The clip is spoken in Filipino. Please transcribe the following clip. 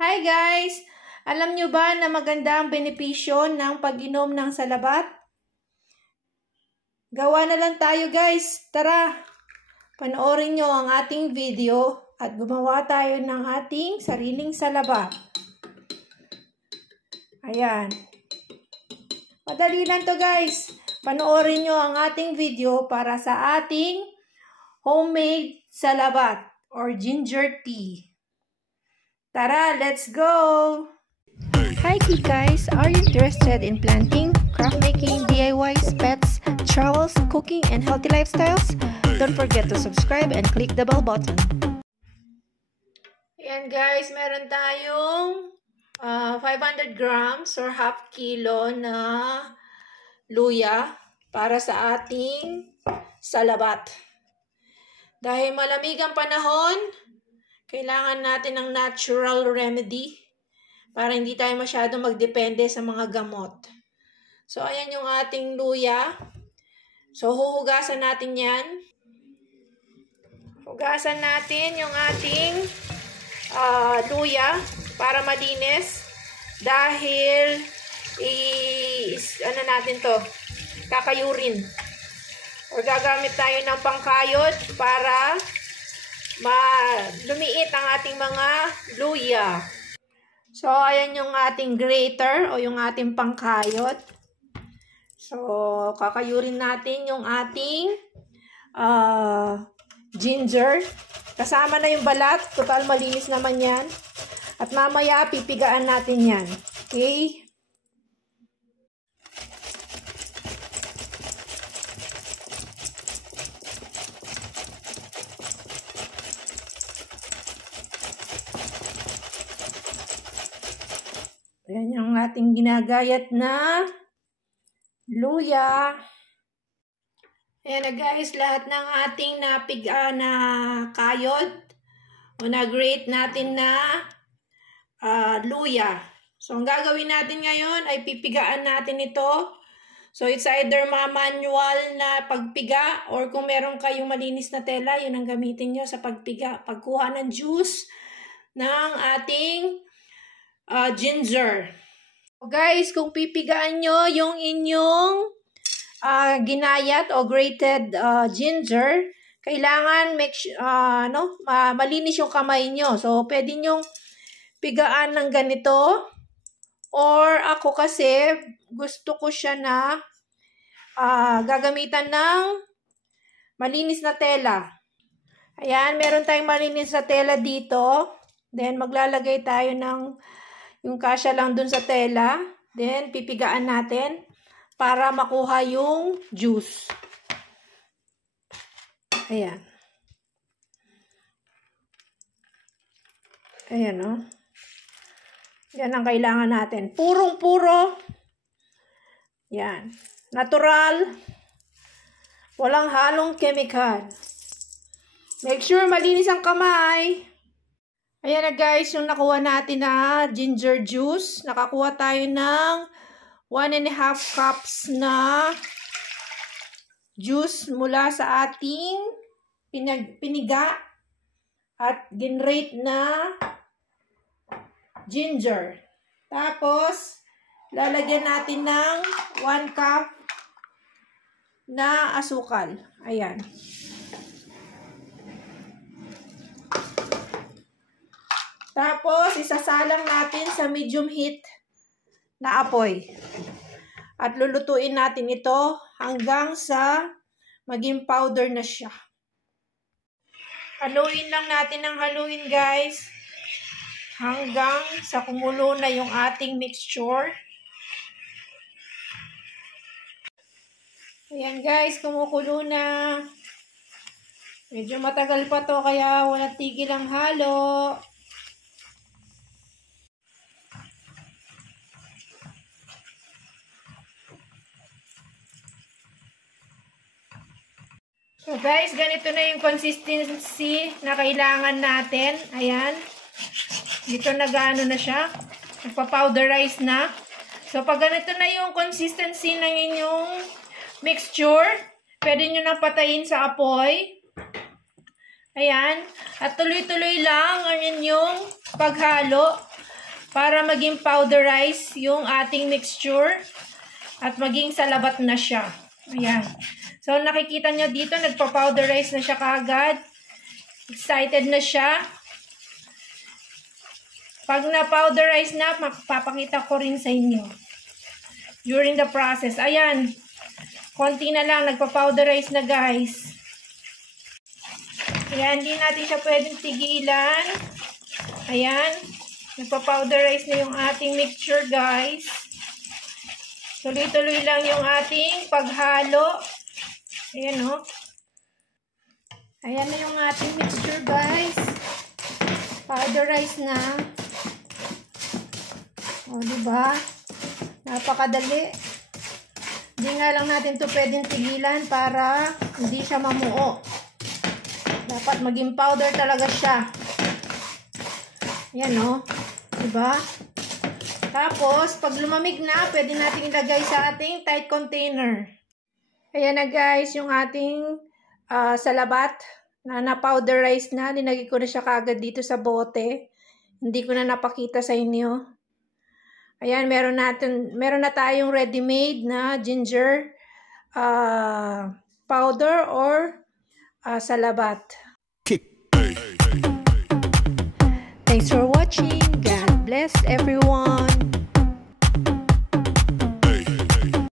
Hi guys! Alam nyo ba na maganda ang benepisyo ng pag-inom ng salabat? Gawa na lang tayo guys! Tara! Panoorin nyo ang ating video at gumawa tayo ng ating sariling salabat. Ayan. Madali lang to guys! Panoorin nyo ang ating video para sa ating homemade salabat or ginger tea. Tara, let's go! Hi guys! Are you interested in planting, craft making, DIYs, pets, travels, cooking, and healthy lifestyles? Don't forget to subscribe and click the bell button. Ayan guys, meron tayong 500 grams or half kilo na luya para sa ating salabat. Dahil malamig ang panahon, kailangan natin ng natural remedy para hindi tayo masyadong magdepende sa mga gamot. So, ayan yung ating luya. So, huhugasan natin yan. Hugasan natin yung ating luya para malinis. Dahil, natin to, kakayurin. O gagamit tayo ng pangkayod para lumiit ang ating mga luya. So, ayan yung ating grater o yung ating pangkayot. So, kakayurin natin yung ating ginger. Kasama na yung balat. Total, malinis naman yan. At mamaya, pipigaan natin yan. Okay? Ayan yung ating ginagayat na luya. Ayan na guys, lahat ng ating napiga na kayod o na-grate natin na luya. So, ang gagawin natin ngayon ay pipigaan natin ito. So, it's either manual na pagpiga or kung meron kayong malinis na tela, yun ang gamitin nyo sa pagpiga. Pagkuha ng juice ng ating ginger. Guys, kung pipigaan nyo yung inyong ginayat o grated ginger, kailangan malinis yung kamay nyo. So, pwede nyong pigaan ng ganito. Or ako kasi, gusto ko siya na gagamitan ng malinis na tela. Ayan, meron tayong malinis na tela dito. Then, maglalagay tayo ng yung kasya lang dun sa tela. Then, pipigaan natin para makuha yung juice. Ayan. Ayan, o. Yan ang kailangan natin. Purong-puro. Yan. Natural. Walang halong chemical. Make sure malinis ang kamay. Ayan na guys, yung nakuha natin na ginger juice. Nakakuha tayo ng 1.5 cups na juice mula sa ating piniga at ginrate na ginger. Tapos, lalagyan natin ng 1 cup na asukal. Ayan. Tapos, isasalang natin sa medium heat na apoy. At lulutuin natin ito hanggang sa maging powder na siya. Haluin lang natin ng haluin guys. Hanggang sa kumulo na yung ating mixture. Ayan guys, kumukulo na. Medyo matagal pa to kaya walang tigil ang halo. So guys, ganito na yung consistency na kailangan natin. Ayan. Dito nag-ano na siya. Nagpa-powderize na. So pag ganito na yung consistency ng inyong mixture, pwede nyo na patayin sa apoy. Ayan. At tuloy-tuloy lang ang inyong paghalo para maging powderize yung ating mixture at maging salabat na siya. Ayan. So, nakikita nyo dito, nagpa-powderize na siya kaagad. Excited na siya. Pag na-powderize na, papakita ko rin sa inyo. During the process. Ayan. Konti na lang, nagpa-powderize na guys. Ayan, hindi natin siya pwedeng tigilan. Ayan. Nagpa-powderize na yung ating mixture, guys. Tuloy-tuloy lang yung ating paghalo. Ayan, o. Ayan na yung ating mixture, guys. Powderize na. O, diba? Napakadali. Hindi nga lang natin to pwedeng tigilan para hindi siya mamuo. Dapat maging powder talaga siya. Ayan, o. Diba? Tapos, pag lumamig na, pwede natin ilagay sa ating tight container. Ayan na guys, yung ating salabat na na-powderize na. Linagay ko na siya kaagad dito sa bote. Hindi ko na napakita sa inyo. Ayan, meron na tayong ready-made na ginger powder or salabat. Thanks for watching. God bless everyone.